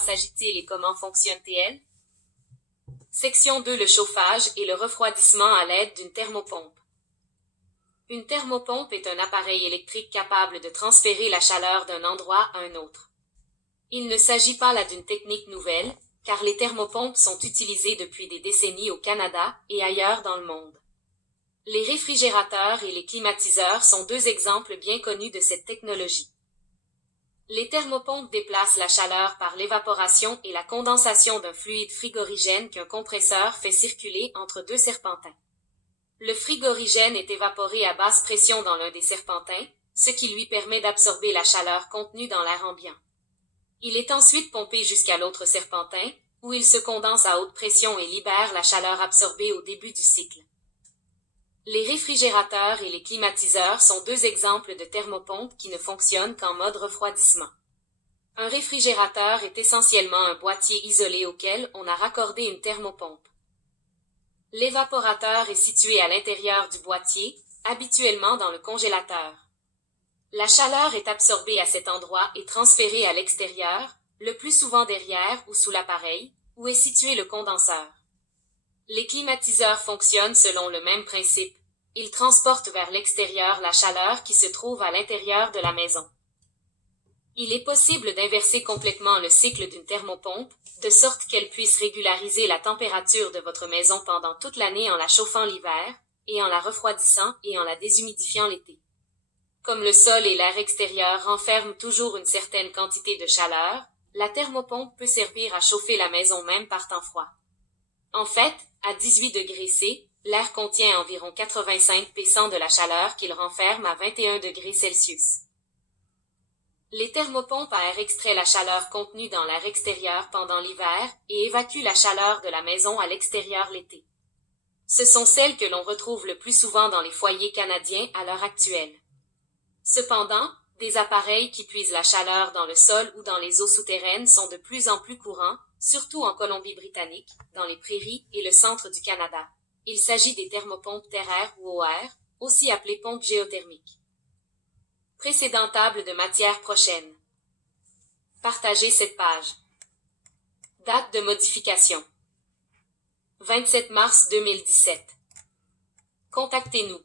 s'agit-il et comment fonctionne-t-elle? Section 2. Le chauffage et le refroidissement à l'aide d'une thermopompe. Une thermopompe est un appareil électrique capable de transférer la chaleur d'un endroit à un autre. Il ne s'agit pas là d'une technique nouvelle, car les thermopompes sont utilisées depuis des décennies au Canada et ailleurs dans le monde. Les réfrigérateurs et les climatiseurs sont deux exemples bien connus de cette technologie. Les thermopompes déplacent la chaleur par l'évaporation et la condensation d'un fluide frigorigène qu'un compresseur fait circuler entre deux serpentins. Le frigorigène est évaporé à basse pression dans l'un des serpentins, ce qui lui permet d'absorber la chaleur contenue dans l'air ambiant. Il est ensuite pompé jusqu'à l'autre serpentin, où il se condense à haute pression et libère la chaleur absorbée au début du cycle. Les réfrigérateurs et les climatiseurs sont deux exemples de thermopompes qui ne fonctionnent qu'en mode refroidissement. Un réfrigérateur est essentiellement un boîtier isolé auquel on a raccordé une thermopompe. L'évaporateur est situé à l'intérieur du boîtier, habituellement dans le congélateur. La chaleur est absorbée à cet endroit et transférée à l'extérieur, le plus souvent derrière ou sous l'appareil, où est situé le condenseur. Les climatiseurs fonctionnent selon le même principe. Ils transportent vers l'extérieur la chaleur qui se trouve à l'intérieur de la maison. Il est possible d'inverser complètement le cycle d'une thermopompe, de sorte qu'elle puisse régulariser la température de votre maison pendant toute l'année en la chauffant l'hiver, et en la refroidissant et en la déshumidifiant l'été. Comme le sol et l'air extérieur renferment toujours une certaine quantité de chaleur, la thermopompe peut servir à chauffer la maison même par temps froid. En fait, à 18 degrés C, l'air contient environ 85% de la chaleur qu'il renferme à 21 degrés Celsius. Les thermopompes à air extraient la chaleur contenue dans l'air extérieur pendant l'hiver et évacuent la chaleur de la maison à l'extérieur l'été. Ce sont celles que l'on retrouve le plus souvent dans les foyers canadiens à l'heure actuelle. Cependant, des appareils qui puisent la chaleur dans le sol ou dans les eaux souterraines sont de plus en plus courants, surtout en Colombie-Britannique, dans les prairies et le centre du Canada. Il s'agit des thermopompes terre-air ou eau-air, aussi appelées pompes géothermiques. Précédent table de matière prochaine. Partagez cette page. Date de modification. 27 mars 2017. Contactez-nous.